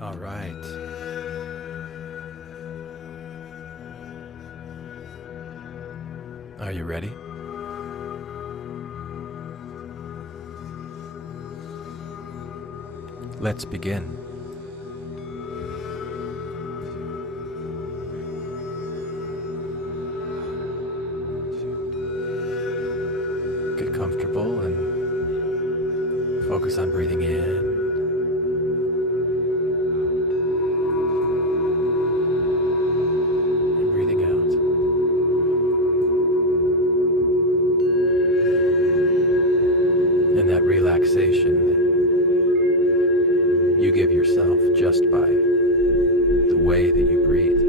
All right. Are you ready? Let's begin. Get comfortable and focus on breathing in and breathing out. And that relaxation that you give yourself just by the way that you breathe.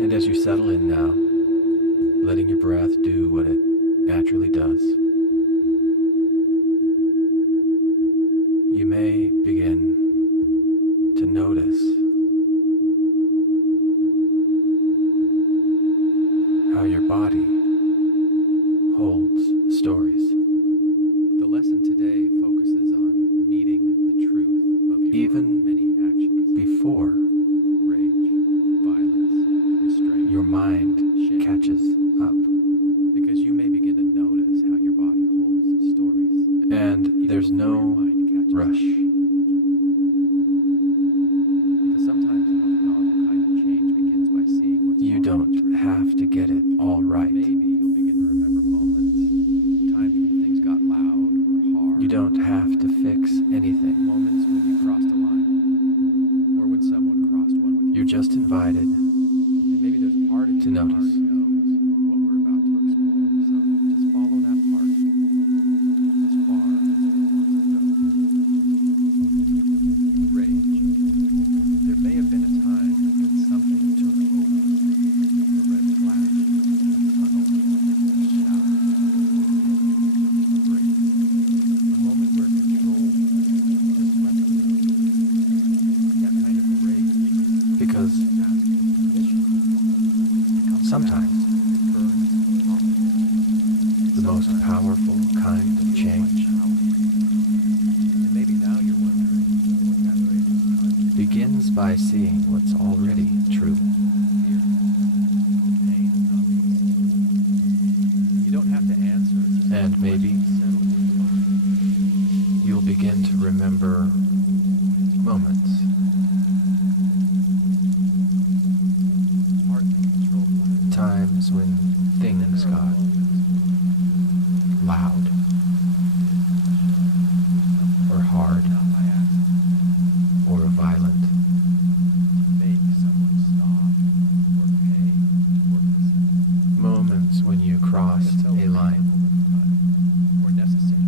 And as you settle in now, letting your breath do what it naturally does. You may begin to notice how your body holds stories. The lesson today focuses on meeting the truth of your Even many actions. Before Rage, violence, restraint, your mind shame. catches up, Because you may begin to notice how your body holds stories. and Even there's before your no mind catches rush. up. Because sometimes the most powerful kind of change begins by seeing what's You already don't true. have to get it all right. Maybe you'll begin to remember moments, times when things got loud or hard. You don't have to fix anything. Moments when you crossed a line, or when someone crossed one with you. You're just invited And maybe there's a part of you to that notice. already knows what we're about to explore. So just follow that part as far as it wants to go. Rage. There may have been a time when something took over. A red flash, a tunnel, a shout, a break. A moment where control just left the room. That kind of rage is Because asking for permission. It comes sometimes fast, it burns hot. the most powerful kind of change And maybe now you're wondering what that rage is trying to begins by seeing what's already true. fear. The pain is obvious. You don't have to answer. It's just And one maybe question settled in your mind. You'll begin to remember moments, Partly controlled by it. times when And then things there are got moments loud or hard not by accident or violent. to make someone stop or pay or listen. Moments when you crossed a line, Or necessary,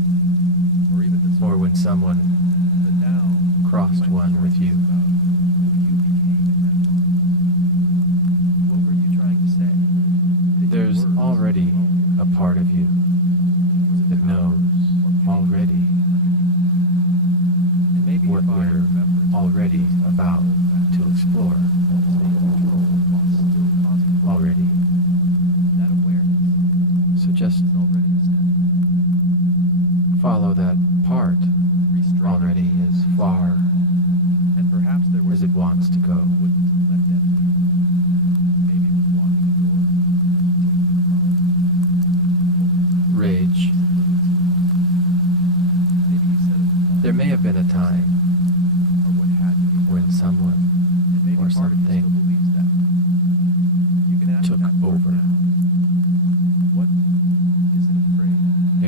or even the or when someone But now crossed you might one be with curious you. about who you became in that moment. What were you trying to say? Did your There's words already alone? a part of you Was it that power knows or pain? already And maybe what your body we're remembers what already feels like about that. to explore Staying in control while still causing harm. already. That awareness So just is already a step. follow that part Restraint. already as far And perhaps there was as it wants to go. who wouldn't let them through. Maybe it was locking the door, taking the phone. Rage. Maybe you said it was wrong. There may have been a time Or what had to be done. when someone And maybe or part of you something still believes that. You can ask took that part over. now. What is it afraid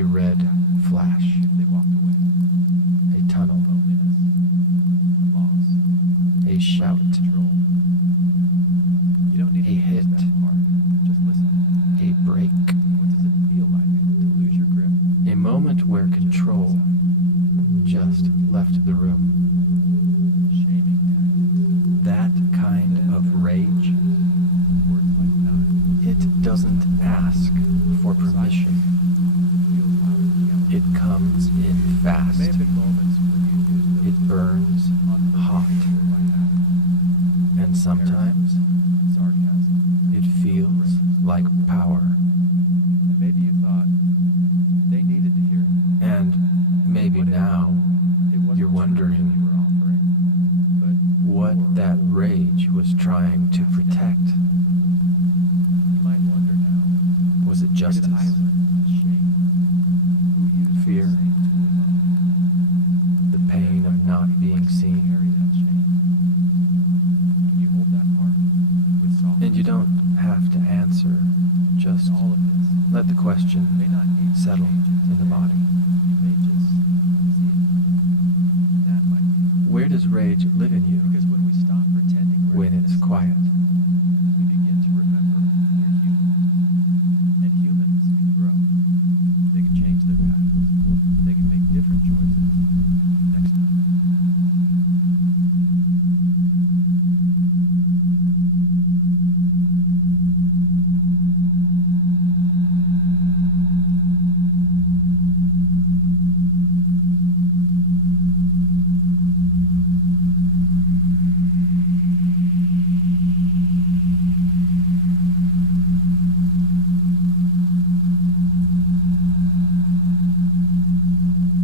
A red flash, if they walked away? a tunnel, Loneliness, loss, a shout, control. You don't need A to use hit. that part. Just listen. a break, What does it feel like to lose your grip? a moment where control just left the room. Shaming tactics. That kind of rage, Words like none. it doesn't ask for permission. Feels loud and yellow. It comes in There may fast. have been moments when you used those It burns on purpose hot. or by habit. And sometimes sarcasm, it feels like power. and maybe you thought they needed to hear it. And maybe now It wasn't you're truth wondering you were offering, but what more. that rage was trying to protect. You might wonder now. Was it Where justice? did I learn shame? Who used Fear? the same tool on me? The pain of not being seen? Carry that shame. Can you hold that part with softness? And you don't have to answer, just all of this. let the question May not need to settle change it in the today. body. You may just see it. And that might be. Where does rage live in you Because when we stop pretending we're when it's innocent, quiet? we begin to remember we're human. And humans can grow. They can change their patterns. They can make different choices next time.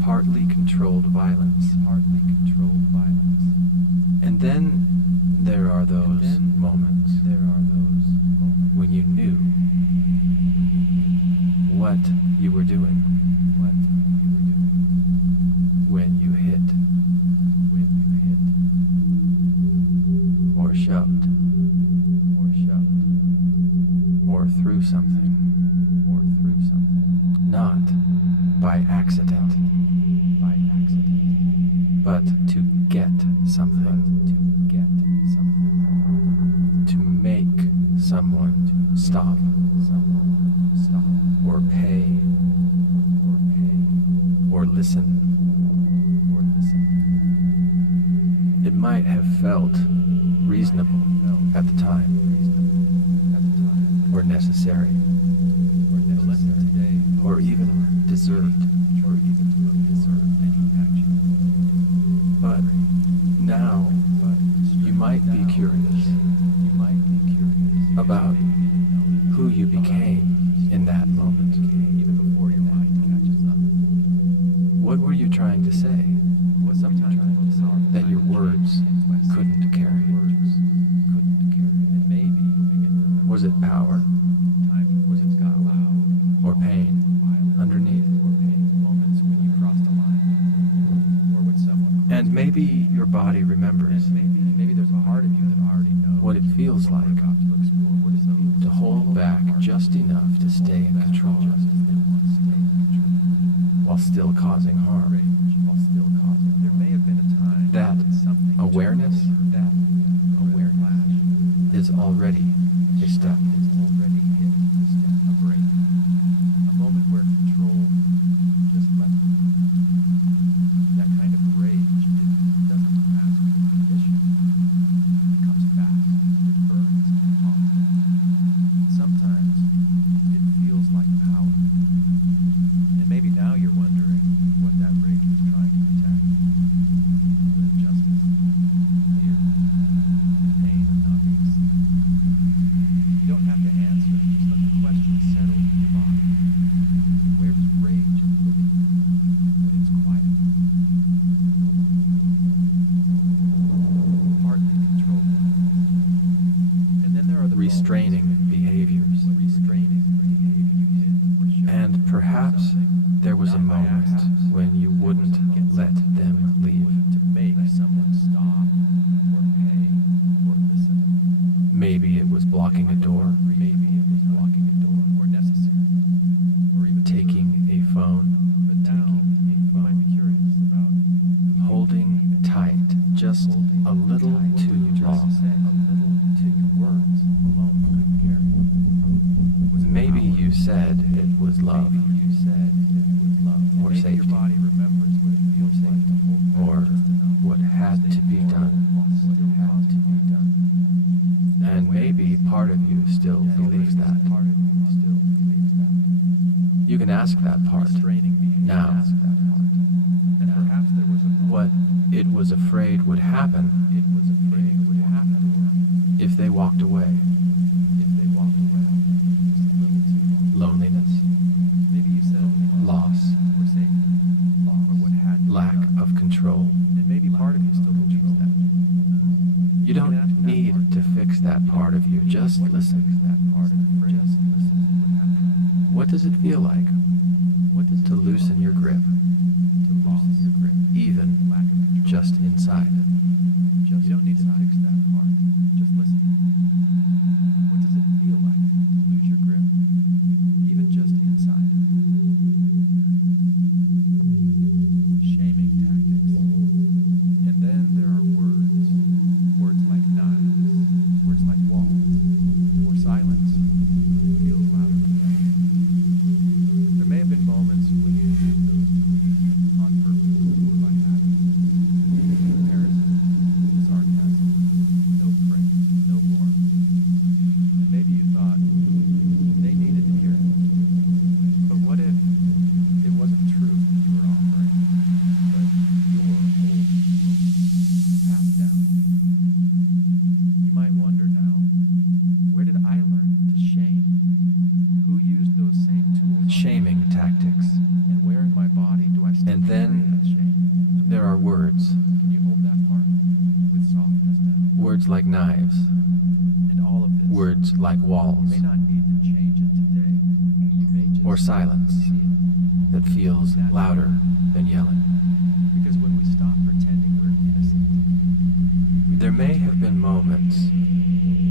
Partly controlled violence. Partly controlled violence. And then there are those moments when you knew what you were doing. What you were doing. When you hit When you hit. or shoved Or shoved. or threw something, Or threw something. not by accident, By accident. but to get something, To get something. to make someone stop Someone stop. or pay Or pay. or listen. Or listen. It might have felt reasonable at the time At the time. or necessary Or the lesson today. or even deserved. Or even deserve any action. But now you might be curious You might be curious about who you became in that moment. even before your mind catches up. What were you trying to say What sometimes that your words couldn't carry? couldn't carry. And maybe you'll begin to remember. Was it power Times was it got loud or pain violent, underneath? or pain moments when you crossed a line, or when someone crossed And maybe your body remembers and maybe there's a part of you that already knows what it feels what like we're about to explore. What it feels to hold back just enough to stay in control while still causing harm. While still causing. There may have been a time That when something awareness that awareness is already a step. is already hit a step, a break, a moment where control just left you. That kind of rage, it doesn't ask for permission. It comes fast. It burns hot. Sometimes it feels like power. And maybe now you're wondering what that rage was trying to protect. Was it justice? Fear? The pain of not being seen? You don't have to answer. Just let the question settle in your body. Where does rage live in you when it's quiet? Partly controlled. And then there are the Restraining behaviors. restraining behavior you hid or showed. And perhaps there was a moment when you wouldn't let them leave. To make someone stop or pay or listen. Maybe it was blocking a door, Maybe it was blocking a door or necessary. Or even taking a phone, But now you might be curious about holding tight just a little too long. a little to your words alone couldn't carry. Was it Maybe power? you said it was love, Maybe you said it was love. And Or maybe safety. your body remembers what it feels like to hold back or just enough. what had to be done. What had to be done. And maybe part of you still believes that. Part of you still believes that. You can ask that part Restraining behavior. now. Ask that part. And perhaps there was a what it was afraid would happen it was afraid would happen If they walked away, If they walked away just a little too long. loneliness, Maybe you said loss, or safety, or what had to be lack done. of control. And maybe part of you still believes that. You don't need to fix that part of you, just listen. That part of the phrase. Just listen to what happened. What does it feel like What does it to feel loosen like your grip, to loosen your grip, even lack of control? just inside? Just you don't need to fix that part. Just listen. What does it feel like to lose your grip, even just inside? Shaming tactics. And then there are words. Words like knives. Words like walls. Or silence. Feels louder than that. There may have been moments when you used those tools on purpose or by habit. Comparison, sarcasm, no praise, no warmth. And maybe you thought they needed to hear it. But what if it wasn't truth you were offering, but your old passed down? You might wonder now, where did I learn to shame? Who used those same tools on me? Shaming tactics. And where in my body do I still And carry then that shame? there are words, Can you hold that part with softness now? words like knives, And all of this. words like You walls, may not need to change it today. You may just or silence see it. that feels louder than yelling. Because when we stop pretending we're innocent, we There may begin to have been moments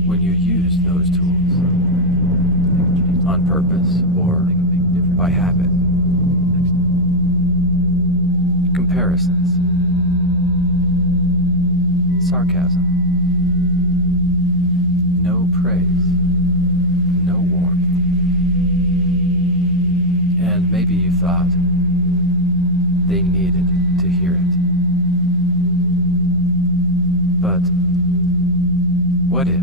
when you used those tools make a change. on purpose or Make a big difference. by habit. Next time. Comparisons, sarcasm, no praise, no warmth. And maybe you thought they needed to hear it. But what if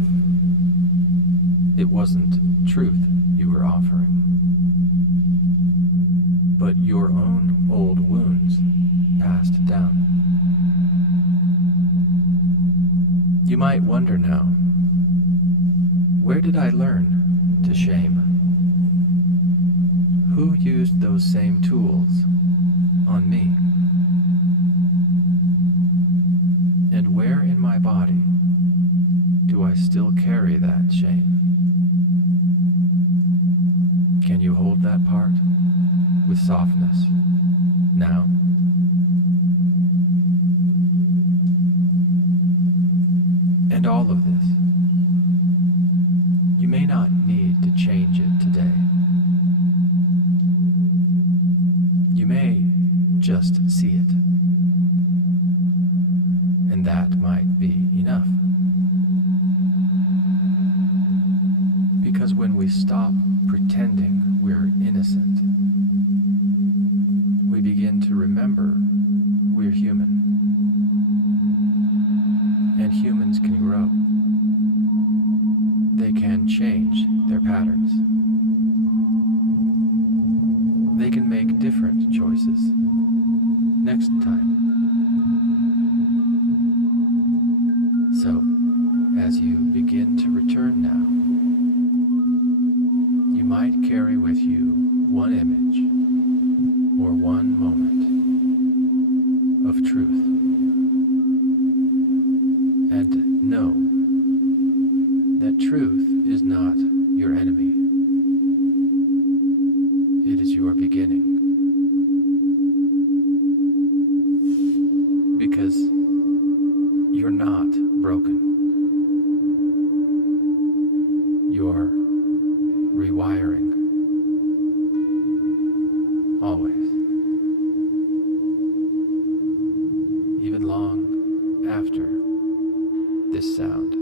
it wasn't truth you were offering, but your own old wounds passed down? You might wonder now, where did I learn to shame? Who used those same tools on me? And where in my body do I still carry that shame? Can you hold that part with softness now? And all of this, you may not need to change it today. You may just see it. And that might be enough. Because when we stop pretending we're innocent, we begin to remember we're human. And humans can grow. They can change their patterns. They can make different choices next time. So, as you begin to return now, you might carry with you one image or one moment of truth. And know that truth is not your enemy. It is your beginning. Because you're not broken. You're rewiring. Always. Even long after this sound